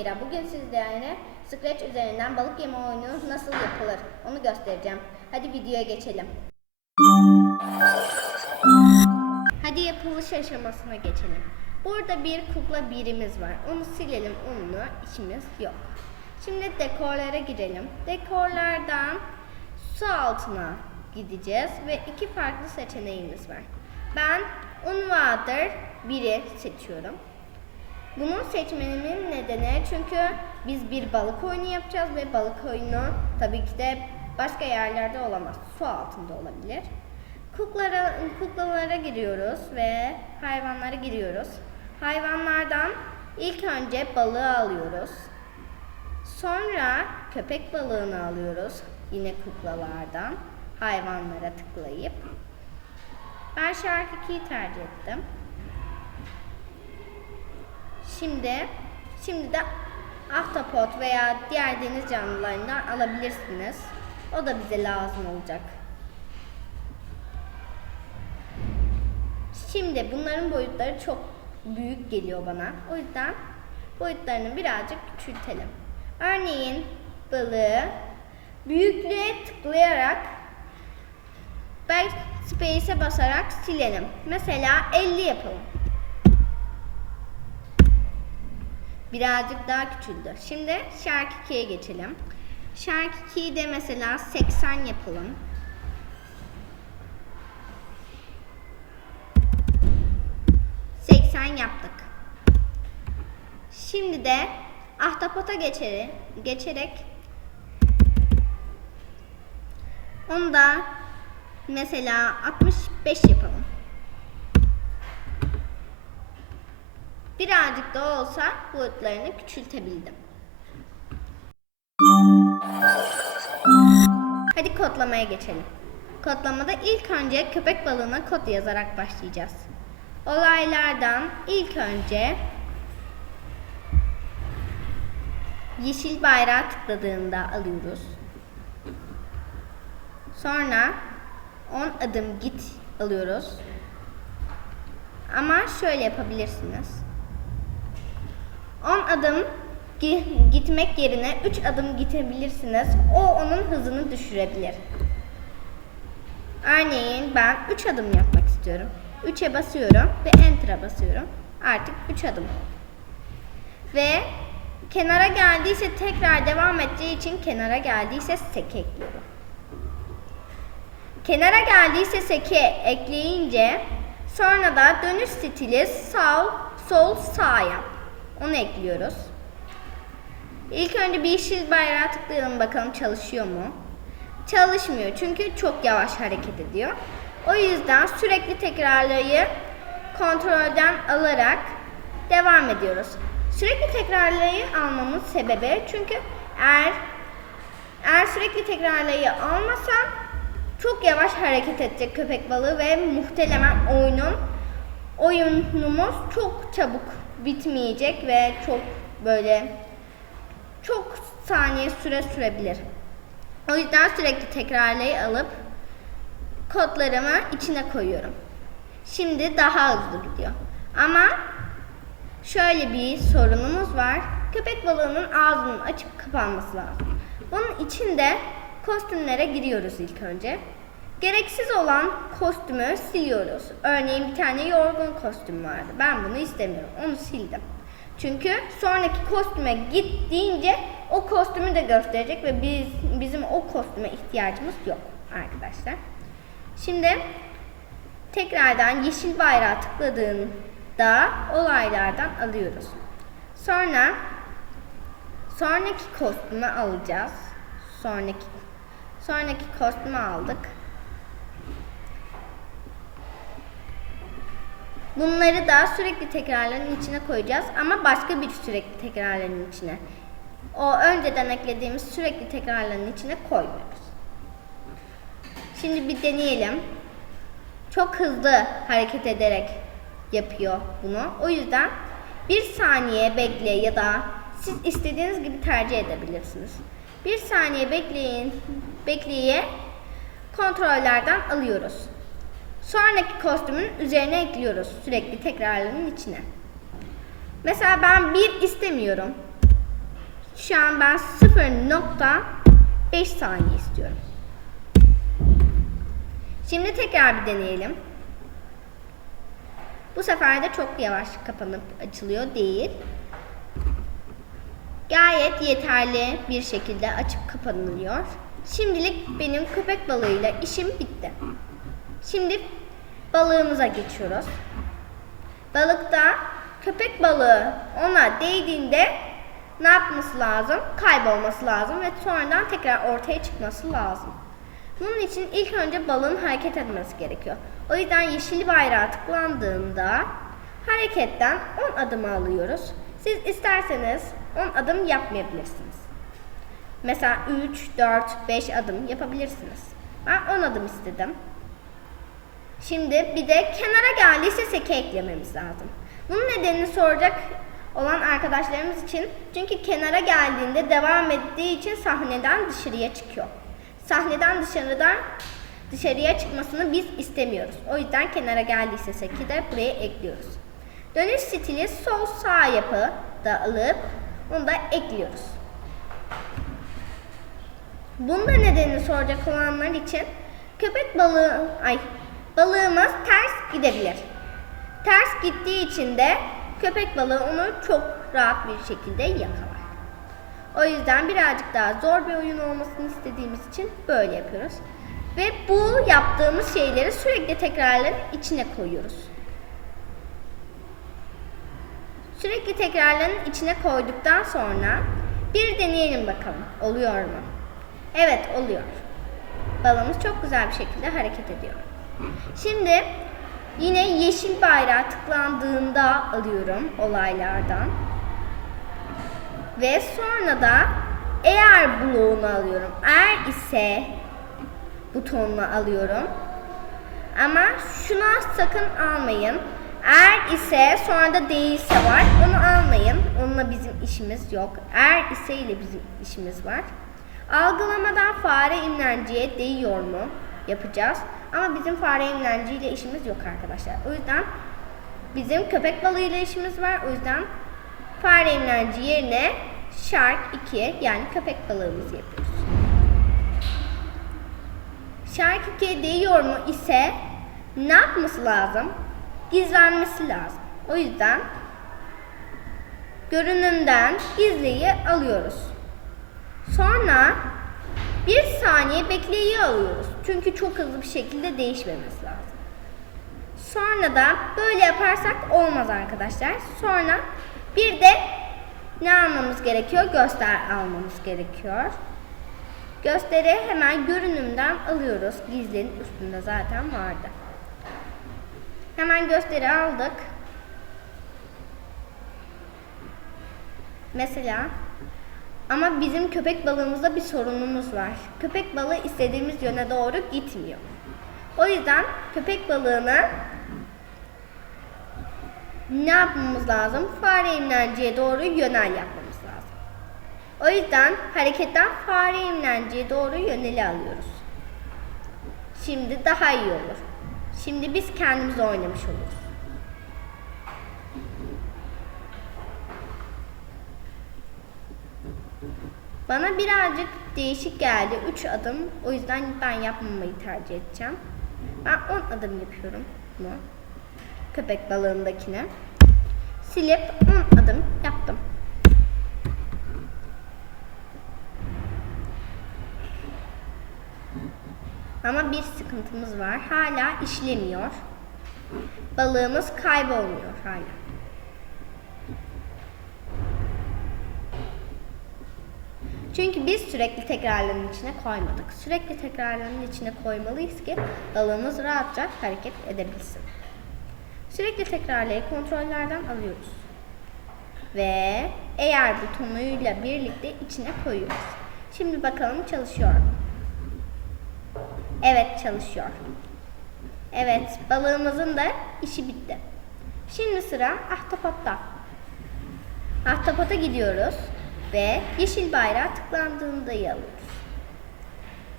Hümeyra. Bugün sizlere Scratch üzerinden balık yeme oyunu nasıl yapılır onu göstereceğim. Hadi videoya geçelim. Hadi yapılış aşamasına geçelim. Burada bir kukla birimiz var. Onu silelim. Onunla işimiz yok. Şimdi dekorlara girelim. Dekorlardan su altına gideceğiz ve iki farklı seçeneğimiz var. Ben Unwater 1'i seçiyorum. Bunu seçmemin nedeni çünkü biz bir balık oyunu yapacağız ve balık oyunu tabii ki de başka yerlerde olamaz. Su altında olabilir. Kuklara, kuklalara giriyoruz ve hayvanlara giriyoruz. Hayvanlardan ilk önce balığı alıyoruz. Sonra köpek balığını alıyoruz. Yine kuklalardan hayvanlara tıklayıp. Ben Shark 2'yi tercih ettim. Şimdi şimdi de ahtapot veya diğer deniz canlılarından alabilirsiniz. O da bize lazım olacak. Şimdi bunların boyutları çok büyük geliyor bana. O yüzden boyutlarını birazcık küçültelim. Örneğin balığı büyüklüğe tıklayarak backspace'e basarak silelim. Mesela 50 yapalım. Birazcık daha küçüldü. Şimdi Shark 2'ye geçelim. Shark 2'yi de mesela 80 yapalım. ...80 yaptık. Şimdi de ahtapota geçeri, geçerek onu da mesela 65 yapalım. Birazcık da olsa boyutlarını küçültebildim. Hadi kodlamaya geçelim. Kodlamada ilk önce köpek balığına kod yazarak başlayacağız. Olaylardan ilk önce yeşil bayrağı tıkladığında alıyoruz. Sonra 10 adım git alıyoruz. Ama şöyle yapabilirsiniz. 10 adım gi- gitmek yerine 3 adım gidebilirsiniz. O onun hızını düşürebilir. Örneğin ben 3 adım yapmak istiyorum. 3'e basıyorum ve Enter'a basıyorum. Artık 3 adım. Ve kenara geldiyse tekrar devam edeceği için kenara geldiyse seke ekliyorum. Kenara geldiyse seke ekleyince sonra da dönüş stili sağ, sol, sağ yap. Onu ekliyoruz. İlk önce bir yeşil bayrağı tıklayalım bakalım çalışıyor mu? Çalışmıyor çünkü çok yavaş hareket ediyor. O yüzden sürekli tekrarlayı kontrolden alarak devam ediyoruz. Sürekli tekrarlayı almamın sebebi çünkü eğer eğer sürekli tekrarlayı almasam çok yavaş hareket edecek köpek balığı ve muhtemelen oyunun oyunumuz çok çabuk bitmeyecek ve çok böyle çok saniye süre sürebilir. O yüzden sürekli tekrarlayı alıp kodlarımı içine koyuyorum. Şimdi daha hızlı gidiyor. Ama şöyle bir sorunumuz var. Köpek balığının ağzının açıp kapanması lazım. Bunun için de kostümlere giriyoruz ilk önce. Gereksiz olan kostümü siliyoruz. Örneğin bir tane yorgun kostüm vardı. Ben bunu istemiyorum. Onu sildim. Çünkü sonraki kostüme git deyince o kostümü de gösterecek ve biz bizim o kostüme ihtiyacımız yok arkadaşlar. Şimdi tekrardan yeşil bayrağı tıkladığında olaylardan alıyoruz. Sonra sonraki kostümü alacağız. Sonraki sonraki kostümü aldık. Bunları da sürekli tekrarların içine koyacağız ama başka bir sürekli tekrarların içine. O önceden eklediğimiz sürekli tekrarların içine koymuyoruz. Şimdi bir deneyelim. Çok hızlı hareket ederek yapıyor bunu. O yüzden bir saniye bekle ya da siz istediğiniz gibi tercih edebilirsiniz. Bir saniye bekleyin, bekleye kontrollerden alıyoruz. Sonraki kostümün üzerine ekliyoruz sürekli tekrarların içine. Mesela ben bir istemiyorum. Şu an ben 0.5 saniye istiyorum. Şimdi tekrar bir deneyelim. Bu sefer de çok yavaş kapanıp açılıyor değil. Gayet yeterli bir şekilde açıp kapanılıyor. Şimdilik benim köpek balığıyla işim bitti. Şimdi balığımıza geçiyoruz. Balıkta köpek balığı ona değdiğinde ne yapması lazım? Kaybolması lazım ve sonradan tekrar ortaya çıkması lazım. Bunun için ilk önce balığın hareket etmesi gerekiyor. O yüzden yeşil bayrağı tıklandığında hareketten 10 adım alıyoruz. Siz isterseniz 10 adım yapmayabilirsiniz. Mesela 3, 4, 5 adım yapabilirsiniz. Ben 10 adım istedim. Şimdi bir de kenara geldiyse seke eklememiz lazım. Bunun nedenini soracak olan arkadaşlarımız için çünkü kenara geldiğinde devam ettiği için sahneden dışarıya çıkıyor. Sahneden dışarıdan dışarıya çıkmasını biz istemiyoruz. O yüzden kenara geldiyse seki de buraya ekliyoruz. Dönüş stili sol sağ yapı da alıp onu da ekliyoruz. Bunda nedenini soracak olanlar için köpek balığı ay balığımız ters gidebilir. Ters gittiği için de köpek balığı onu çok rahat bir şekilde yakalar. O yüzden birazcık daha zor bir oyun olmasını istediğimiz için böyle yapıyoruz. Ve bu yaptığımız şeyleri sürekli tekrarların içine koyuyoruz. Sürekli tekrarların içine koyduktan sonra bir deneyelim bakalım. Oluyor mu? Evet oluyor. Balığımız çok güzel bir şekilde hareket ediyor. Şimdi yine yeşil bayrağı tıklandığında alıyorum olaylardan. Ve sonra da eğer bloğunu alıyorum. Eğer ise butonunu alıyorum. Ama şuna sakın almayın. Eğer ise sonra da değilse var. Onu almayın. Onunla bizim işimiz yok. Eğer ise ile bizim işimiz var. Algılamadan fare imlenciye değiyor mu yapacağız. Ama bizim fare imlenciyle işimiz yok arkadaşlar. O yüzden bizim köpek balığıyla işimiz var. O yüzden fare imlenci yerine shark 2 yani köpek balığımızı yapıyoruz. Shark 2'ye değiyor mu ise ne yapması lazım? Gizlenmesi lazım. O yüzden görünümden gizliyi alıyoruz. Sonra bir saniye bekleyi alıyoruz. Çünkü çok hızlı bir şekilde değişmemesi lazım. Sonra da böyle yaparsak olmaz arkadaşlar. Sonra bir de ne almamız gerekiyor? Göster almamız gerekiyor. Gösteri hemen görünümden alıyoruz. Gizlinin üstünde zaten vardı. Hemen gösteri aldık. Mesela ama bizim köpek balığımızda bir sorunumuz var. Köpek balığı istediğimiz yöne doğru gitmiyor. O yüzden köpek balığını ne yapmamız lazım? Fare imlenciye doğru yönel yapmamız lazım. O yüzden hareketten fare imlenciye doğru yöneli alıyoruz. Şimdi daha iyi olur. Şimdi biz kendimiz oynamış oluruz. Bana birazcık değişik geldi. 3 adım. O yüzden ben yapmamayı tercih edeceğim. Ben 10 adım yapıyorum bunu. Köpek balığındakine. Silip 10 adım yaptım. Ama bir sıkıntımız var. Hala işlemiyor. Balığımız kaybolmuyor hala. Çünkü biz sürekli tekrarların içine koymadık. Sürekli tekrarların içine koymalıyız ki balığımız rahatça hareket edebilsin. Sürekli tekrarlayı kontrollerden alıyoruz. Ve eğer butonuyla birlikte içine koyuyoruz. Şimdi bakalım çalışıyor mu? Evet çalışıyor. Evet balığımızın da işi bitti. Şimdi sıra ahtapotta. Ahtapota gidiyoruz ve yeşil bayrağı tıklandığında alıyoruz.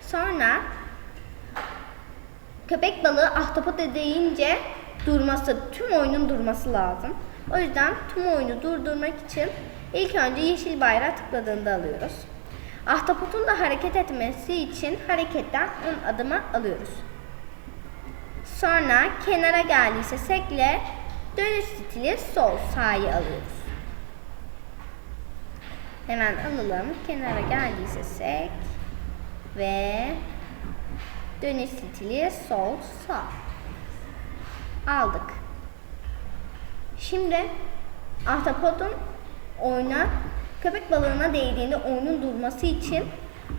Sonra köpek balığı ahtapot deyince durması, tüm oyunun durması lazım. O yüzden tüm oyunu durdurmak için İlk önce yeşil bayrağı tıkladığında alıyoruz. Ahtapotun da hareket etmesi için hareketten 10 adıma alıyoruz. Sonra kenara geldiyse sekle dönüş stili sol sağı alıyoruz. Hemen alalım. Kenara geldiyse sek ve dönüş stili sol sağ. Aldık. Şimdi ahtapotun oyuna köpek balığına değdiğinde oyunun durması için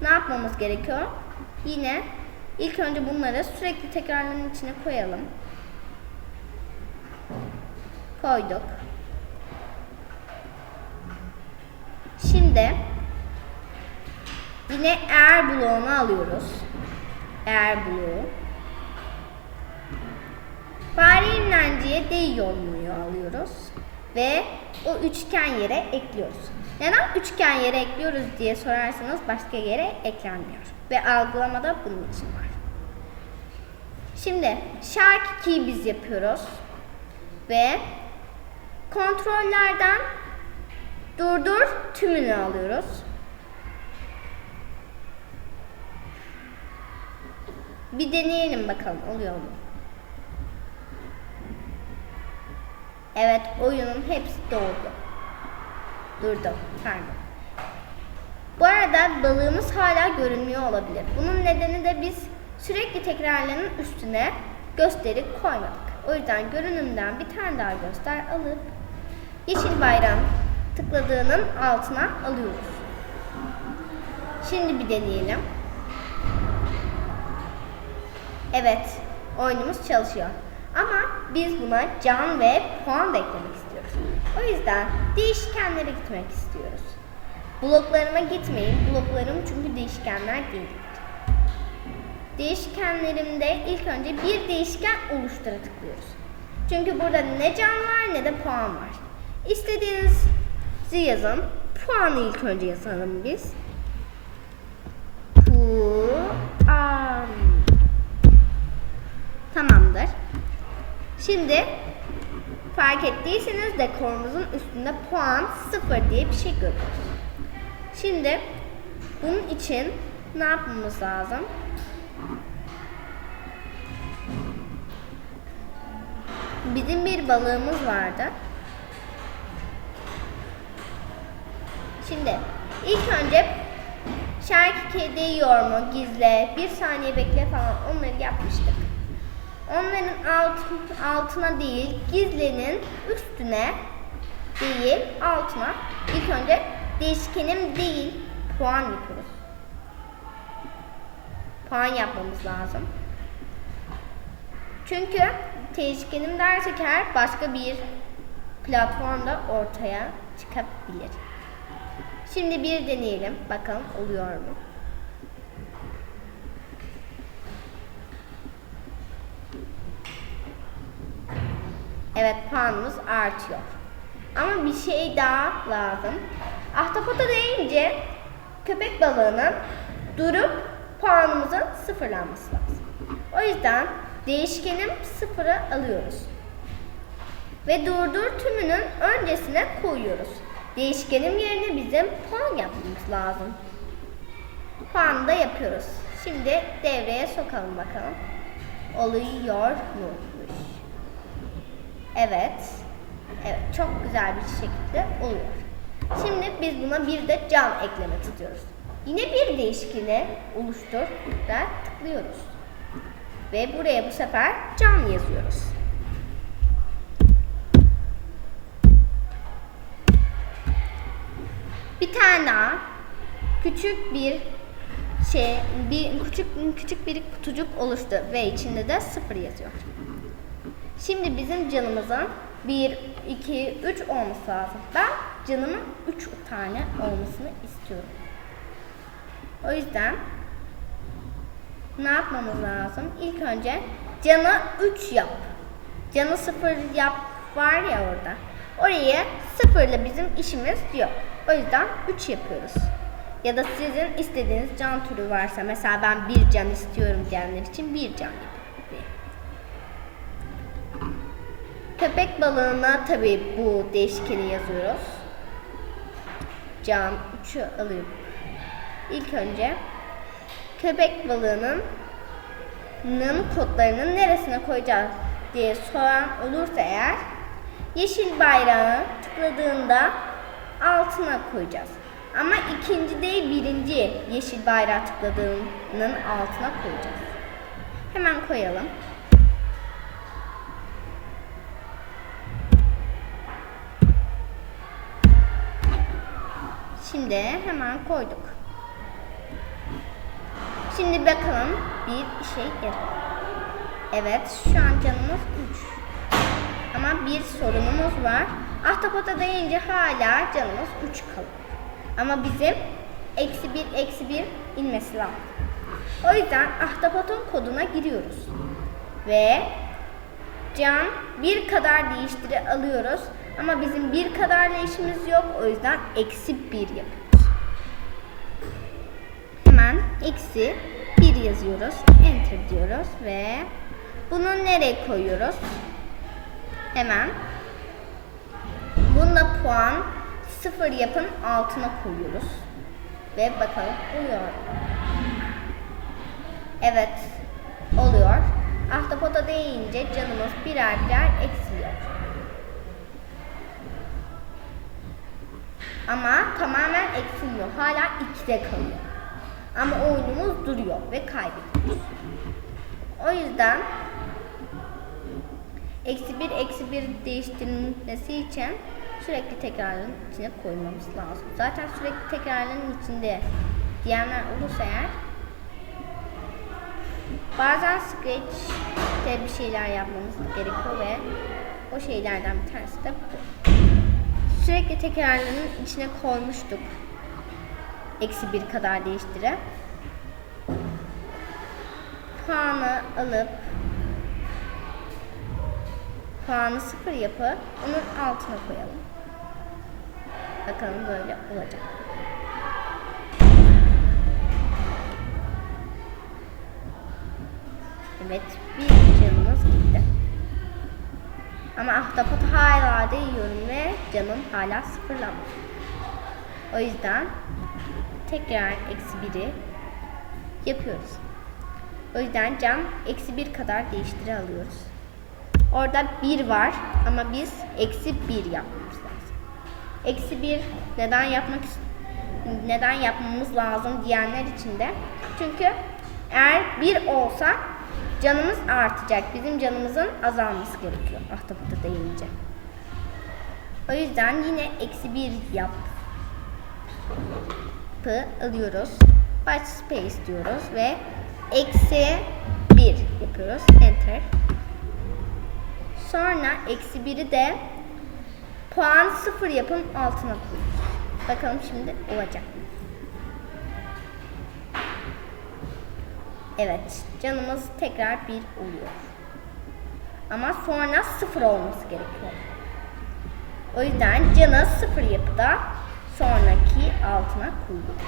ne yapmamız gerekiyor? Yine ilk önce bunları sürekli tekrarların içine koyalım. Koyduk. Şimdi yine eğer bloğunu alıyoruz. Eğer bloğu. Fare imlenciye değiyor muyu alıyoruz. Ve o üçgen yere ekliyoruz. Neden üçgen yere ekliyoruz diye sorarsanız başka yere eklenmiyor. Ve algılamada bunun için var. Şimdi şark 2'yi biz yapıyoruz. Ve kontrollerden durdur tümünü alıyoruz. Bir deneyelim bakalım oluyor mu? Evet oyunun hepsi doğdu. Durdu. Pardon. Bu arada balığımız hala görünmüyor olabilir. Bunun nedeni de biz sürekli tekrarlarının üstüne gösteri koymadık. O yüzden görünümden bir tane daha göster alıp yeşil bayram tıkladığının altına alıyoruz. Şimdi bir deneyelim. Evet, oyunumuz çalışıyor. Ama biz buna can ve puan da eklemek istiyoruz. O yüzden değişkenlere gitmek istiyoruz. Bloklarıma gitmeyin. Bloklarım çünkü değişkenler değil. Değişkenlerimde ilk önce bir değişken oluştura tıklıyoruz. Çünkü burada ne can var ne de puan var. İstediğinizi yazın. Puanı ilk önce yazalım biz. Puan. Tamamdır. Şimdi fark ettiyseniz dekorumuzun üstünde puan 0 diye bir şey görüyoruz. Şimdi bunun için ne yapmamız lazım? Bizim bir balığımız vardı. Şimdi ilk önce şarkı kedi yiyor mu, gizle, bir saniye bekle falan onları yapmıştık. Onların alt, altına değil, gizlenin üstüne değil, altına ilk önce değişkenim değil, puan yapıyoruz. Puan yapmamız lazım. Çünkü değişkenim dersek eğer başka bir platformda ortaya çıkabilir. Şimdi bir deneyelim. Bakalım oluyor mu? Evet puanımız artıyor. Ama bir şey daha lazım. Ahtapota deyince köpek balığının durup puanımızın sıfırlanması lazım. O yüzden değişkenim sıfırı alıyoruz. Ve durdur tümünün öncesine koyuyoruz. Değişkenim yerine bizim puan yapmamız lazım. Puanı da yapıyoruz. Şimdi devreye sokalım bakalım. Oluyor mu? Evet. Evet çok güzel bir şekilde oluyor. Şimdi biz buna bir de can eklemek istiyoruz. Yine bir değişkeni oluştur da tıklıyoruz. Ve buraya bu sefer can yazıyoruz. Bir tane küçük bir şey bir küçük küçük bir kutucuk oluştu ve içinde de sıfır yazıyor. Şimdi bizim canımızın 1, 2, 3 olması lazım. Ben canımın 3 tane olmasını istiyorum. O yüzden ne yapmamız lazım? İlk önce canı 3 yap. Canı 0 yap var ya orada. Oraya sıfırla bizim işimiz yok. O yüzden 3 yapıyoruz. Ya da sizin istediğiniz can türü varsa mesela ben bir can istiyorum diyenler için bir can yapıyorum. Köpek balığına tabii bu değişkeni yazıyoruz. can 3'ü alıyorum. İlk önce köpek balığının nın kodlarının neresine koyacağız diye soran olursa eğer yeşil bayrağı tıkladığında altına koyacağız. Ama ikinci değil birinci yeşil bayrağı tıkladığının altına koyacağız. Hemen koyalım. Şimdi hemen koyduk. Şimdi bakalım bir şey yarar. Evet şu an canımız 3. Ama bir sorunumuz var. Ahtapota deyince hala canımız 3 kalıyor. Ama bizim eksi 1 eksi 1 inmesi lazım. O yüzden ahtapotun koduna giriyoruz. Ve can bir kadar değiştiri alıyoruz. Ama bizim bir kadarla işimiz yok. O yüzden eksi 1 yapıyoruz. Hemen eksi 1 yazıyoruz. Enter diyoruz ve bunu nereye koyuyoruz? Hemen bunda puan 0 yapın altına koyuyoruz. Ve bakalım oluyor. Evet oluyor. Ahtapota deyince canımız birer birer eksiliyor. Ama tamamen eksilmiyor. Hala 2'de kalıyor. Ama oyunumuz duruyor ve kaybediyoruz. O yüzden eksi 1 eksi 1 değiştirilmesi için sürekli tekrarın içine koymamız lazım. Zaten sürekli tekrarların içinde diyenler olursa eğer bazen Scratch'te bir şeyler yapmamız gerekiyor ve o şeylerden bir tanesi de bu. Sürekli tekrarların içine koymuştuk. Eksi bir kadar değiştire. Puanı alıp puanı sıfır yapıp onun altına koyalım. Bakalım böyle olacak. Evet, bir canımız gitti. Ama ahtapot hala da yiyorum ve canım hala sıfırlanmış. O yüzden tekrar eksi biri yapıyoruz. O yüzden can eksi bir kadar değiştiri alıyoruz. Orada bir var ama biz eksi bir lazım. Eksi bir neden yapmak neden yapmamız lazım diyenler için de çünkü eğer bir olsa canımız artacak. Bizim canımızın azalması gerekiyor ahtapota değince. O yüzden yine eksi bir yap alıyoruz. Baş space diyoruz ve eksi 1 yapıyoruz. Enter. Sonra eksi 1'i de puan 0 yapın altına koyuyoruz. Bakalım şimdi olacak mı? Evet, canımız tekrar 1 oluyor. Ama sonra 0 olması gerekiyor. O yüzden canı 0 yapıda sonraki altına koyuyoruz.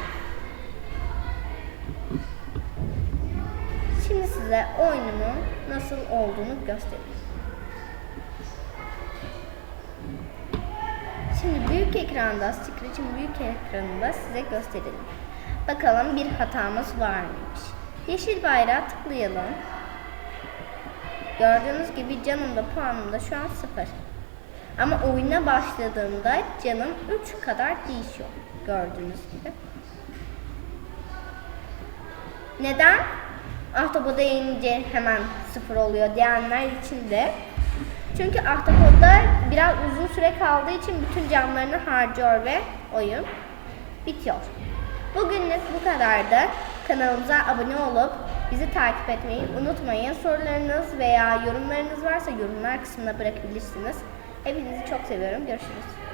Şimdi size oyunumun nasıl olduğunu göstereyim. Şimdi büyük ekranda, Scratch'in büyük ekranında size gösterelim. Bakalım bir hatamız var mıymış. Yeşil bayrağı tıklayalım. Gördüğünüz gibi canım da puanım da şu an 0. Ama oyuna başladığımda canım 3 kadar değişiyor. Gördüğünüz gibi. Neden? Ahtapota inince hemen sıfır oluyor diyenler için de. Çünkü ahtapotta biraz uzun süre kaldığı için bütün canlarını harcıyor ve oyun bitiyor. Bugünlük bu kadardı. Kanalımıza abone olup bizi takip etmeyi unutmayın. Sorularınız veya yorumlarınız varsa yorumlar kısmına bırakabilirsiniz. Hepinizi çok seviyorum. Görüşürüz.